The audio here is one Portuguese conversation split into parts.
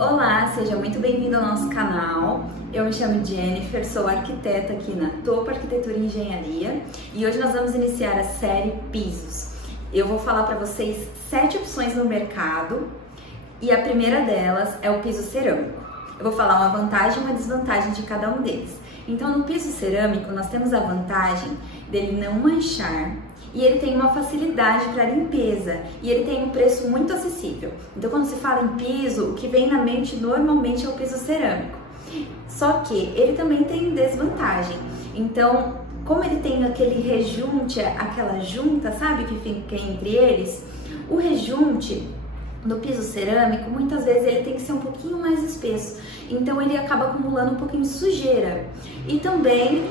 Olá, seja muito bem-vindo ao nosso canal. Eu me chamo Jennifer, sou arquiteta aqui na Topo Arquitetura e Engenharia e hoje nós vamos iniciar a série Pisos. Eu vou falar para vocês 7 opções no mercado e a primeira delas é o piso cerâmico. Eu vou falar uma vantagem e uma desvantagem de cada um deles. Então, no piso cerâmico, nós temos a vantagem dele não manchar e ele tem uma facilidade para limpeza e ele tem um preço muito acessível. Então, quando se fala em piso, o que vem na mente normalmente é o piso cerâmico. Só que ele também tem desvantagem. Então, como ele tem aquele rejunte, aquela junta, sabe, que fica entre eles, o rejunte do piso cerâmico, muitas vezes ele tem que ser um pouquinho mais espesso, então ele acaba acumulando um pouquinho de sujeira. E também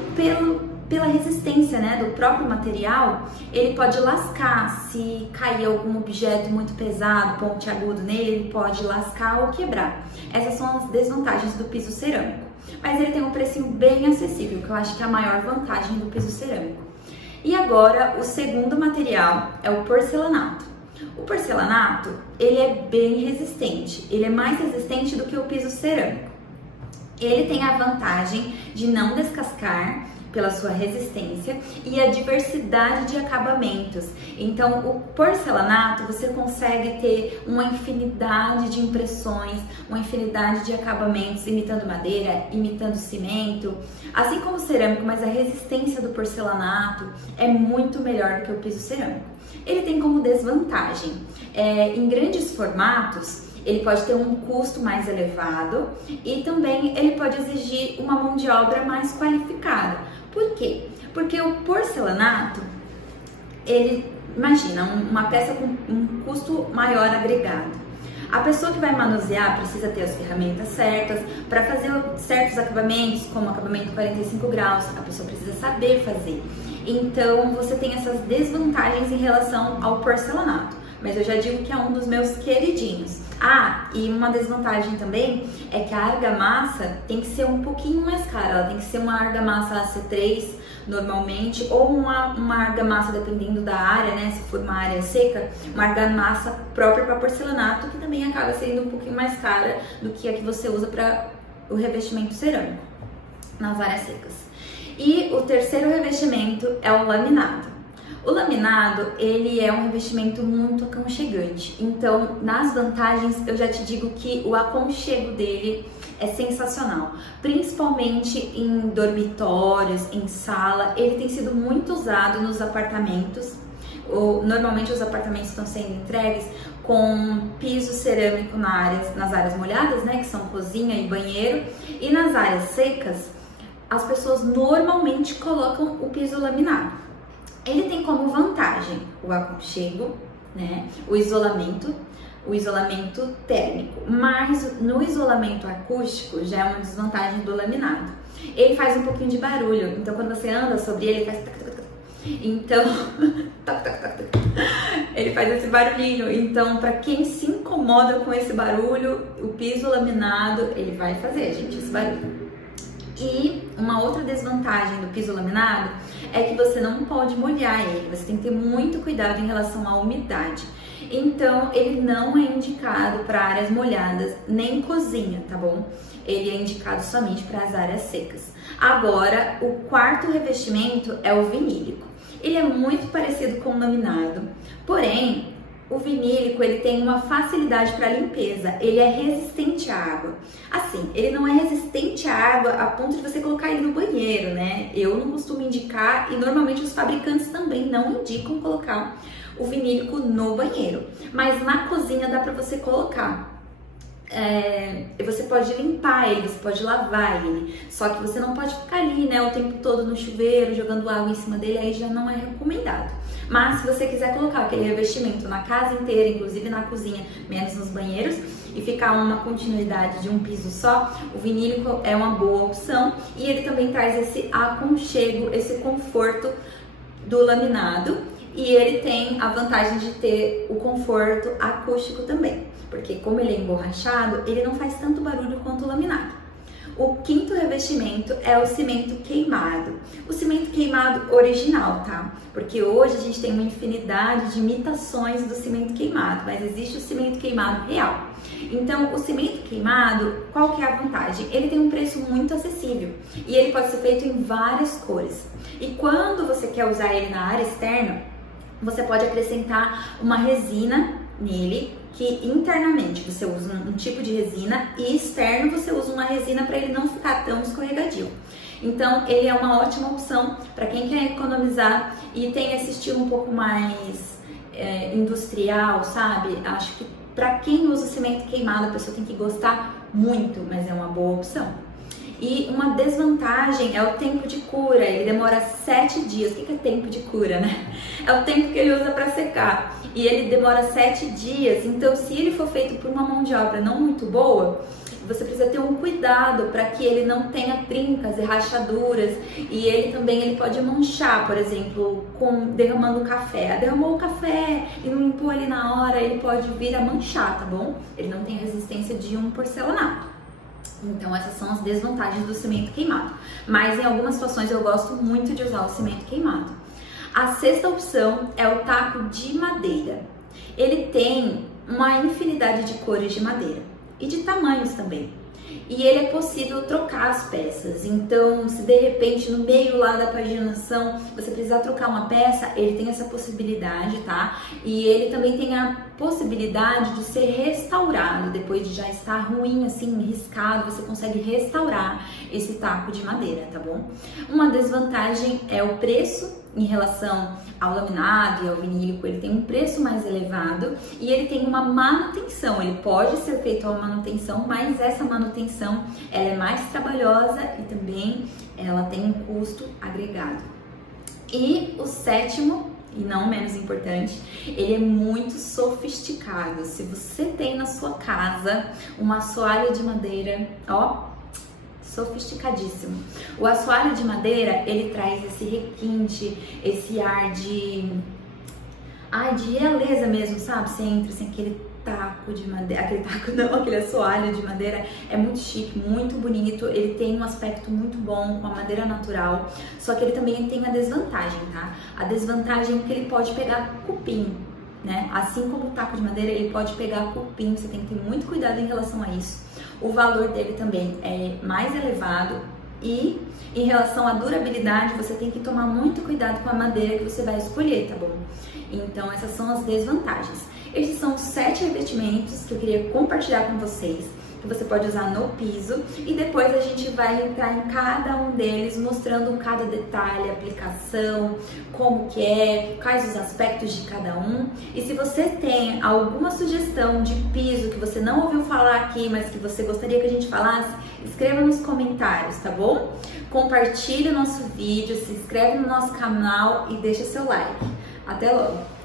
pela resistência, né, do próprio material, ele pode lascar, se cair algum objeto muito pesado, pontiagudo nele, ele pode lascar ou quebrar. Essas são as desvantagens do piso cerâmico. Mas ele tem um precinho bem acessível, que eu acho que é a maior vantagem do piso cerâmico. E agora, o segundo material é o porcelanato. O porcelanato, ele é bem resistente, ele é mais resistente do que o piso cerâmico. Ele tem a vantagem de não descascar pela sua resistência e a diversidade de acabamentos. Então, o porcelanato, você consegue ter uma infinidade de impressões, uma infinidade de acabamentos, imitando madeira, imitando cimento, assim como o cerâmico, mas a resistência do porcelanato é muito melhor do que o piso cerâmico. Ele tem como desvantagem, em grandes formatos, ele pode ter um custo mais elevado e também ele pode exigir uma mão de obra mais qualificada. Por quê? Porque o porcelanato, imagina, uma peça com um custo maior agregado. A pessoa que vai manusear precisa ter as ferramentas certas para fazer certos acabamentos, como acabamento 45 graus, a pessoa precisa saber fazer. Então, você tem essas desvantagens em relação ao porcelanato, mas eu já digo que é um dos meus queridinhos. E uma desvantagem também é que a argamassa tem que ser um pouquinho mais cara, ela tem que ser uma argamassa AC3 normalmente, ou uma argamassa, dependendo da área, né, se for uma área seca, uma argamassa própria para porcelanato, que também acaba sendo um pouquinho mais cara do que a que você usa para o revestimento cerâmico nas áreas secas. E o terceiro revestimento é o laminado. O laminado, ele é um revestimento muito aconchegante, então nas vantagens eu já te digo que o aconchego dele é sensacional, principalmente em dormitórios, em sala. Ele tem sido muito usado nos apartamentos. Normalmente os apartamentos estão sendo entregues com piso cerâmico nas áreas molhadas, né, que são cozinha e banheiro, e nas áreas secas as pessoas normalmente colocam o piso laminado. Ele tem como vantagem o aconchego, né, o isolamento térmico, mas no isolamento acústico já é uma desvantagem do laminado. Ele faz um pouquinho de barulho, então quando você anda sobre ele, faz então ele faz esse barulhinho. Então, para quem se incomoda com esse barulho, o piso laminado ele vai fazer, gente, esse barulho. E uma outra desvantagem do piso laminado é que você não pode molhar ele, você tem que ter muito cuidado em relação à umidade. Então, ele não é indicado para áreas molhadas, nem cozinha, tá bom? Ele é indicado somente para as áreas secas. Agora, o quarto revestimento é o vinílico. Ele é muito parecido com o laminado, porém, o vinílico ele tem uma facilidade para limpeza, ele é resistente à água. Assim, ele não é resistente à água a ponto de você colocar ele no banheiro, né? Eu não costumo indicar e normalmente os fabricantes também não indicam colocar o vinílico no banheiro. Mas na cozinha dá para você colocar. Você pode limpar ele, você pode lavar ele, só que você não pode ficar ali, né, o tempo todo no chuveiro, jogando água em cima dele, aí já não é recomendado. Mas se você quiser colocar aquele revestimento na casa inteira, inclusive na cozinha, menos nos banheiros, e ficar uma continuidade de um piso só, o vinílico é uma boa opção e ele também traz esse aconchego, esse conforto do laminado. E ele tem a vantagem de ter o conforto acústico também, porque como ele é emborrachado, ele não faz tanto barulho quanto o laminado. O quinto revestimento é o cimento queimado. O cimento queimado original, tá? Porque hoje a gente tem uma infinidade de imitações do cimento queimado, mas existe o cimento queimado real. Então, o cimento queimado, qual que é a vantagem? Ele tem um preço muito acessível e ele pode ser feito em várias cores. E quando você quer usar ele na área externa, você pode acrescentar uma resina nele, que internamente você usa um tipo de resina e externo você usa uma resina para ele não ficar tão escorregadio. Então ele é uma ótima opção para quem quer economizar e tem esse estilo um pouco mais industrial, sabe? Acho que para quem usa cimento queimado a pessoa tem que gostar muito, mas é uma boa opção. E uma desvantagem é o tempo de cura, ele demora 7 dias. O que é tempo de cura, né? É o tempo que ele usa para secar e ele demora 7 dias. Então, se ele for feito por uma mão de obra não muito boa, você precisa ter um cuidado para que ele não tenha trincas e rachaduras e ele pode manchar, por exemplo, derramando café. Derramou o café e não limpou ali na hora, ele pode vir a manchar, tá bom? Ele não tem a resistência de um porcelanato. Então essas são as desvantagens do cimento queimado, mas em algumas situações eu gosto muito de usar o cimento queimado. A sexta opção é o taco de madeira. Ele tem uma infinidade de cores de madeira e de tamanhos também. E ele é possível trocar as peças, então se de repente no meio lá da paginação você precisar trocar uma peça, ele tem essa possibilidade, tá? E ele também tem a possibilidade de ser restaurado, depois de já estar ruim, assim, riscado, você consegue restaurar esse taco de madeira, tá bom? Uma desvantagem é o preço em relação ao laminado e ao vinílico, ele tem um preço mais elevado e ele tem uma manutenção, ele pode ser feito a manutenção, mas essa manutenção ela é mais trabalhosa e também ela tem um custo agregado. E o sétimo, e não menos importante, ele é muito sofisticado. Se você tem na sua casa um assoalho de madeira, ó, sofisticadíssimo. O assoalho de madeira, ele traz esse requinte, esse ar de realeza mesmo, sabe? Você entra assim, aquele taco de madeira, aquele assoalho de madeira é muito chique, muito bonito, ele tem um aspecto muito bom com a madeira natural, só que ele também tem a desvantagem, tá? A desvantagem é que ele pode pegar cupim, né? Assim como o taco de madeira, ele pode pegar cupim, você tem que ter muito cuidado em relação a isso. O valor dele também é mais elevado e em relação à durabilidade, você tem que tomar muito cuidado com a madeira que você vai escolher, tá bom? Então essas são as desvantagens. Esses são os 7 revestimentos que eu queria compartilhar com vocês, que você pode usar no piso e depois a gente vai entrar em cada um deles mostrando cada detalhe, aplicação, como que é, quais os aspectos de cada um. E se você tem alguma sugestão de piso que você não ouviu falar aqui, mas que você gostaria que a gente falasse, escreva nos comentários, tá bom? Compartilhe o nosso vídeo, se inscreve no nosso canal e deixa seu like. Até logo!